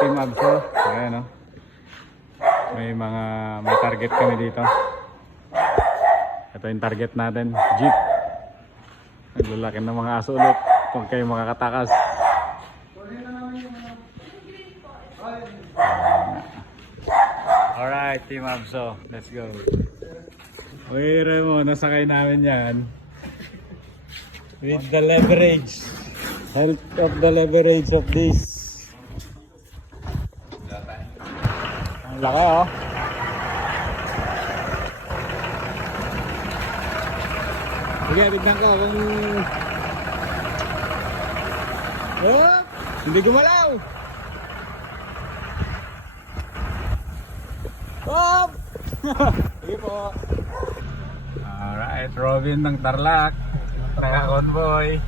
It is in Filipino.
Team Abso. Ayan, no? May target kami dito. Ito yung target natin, jeep. Naglalaki ng mga aso ulit. Kung kayo makakatakas. Alright, Team Abso, let's go. Uy, Remo, nasakay namin yan. With the leverage. Help of the leverage of this. Ang laki, oh. Sige, tignan ko kung... Oh! Hindi gumalaw! Oh! Sige po. Alright, Robin ng Tarlac. Naka-convoy.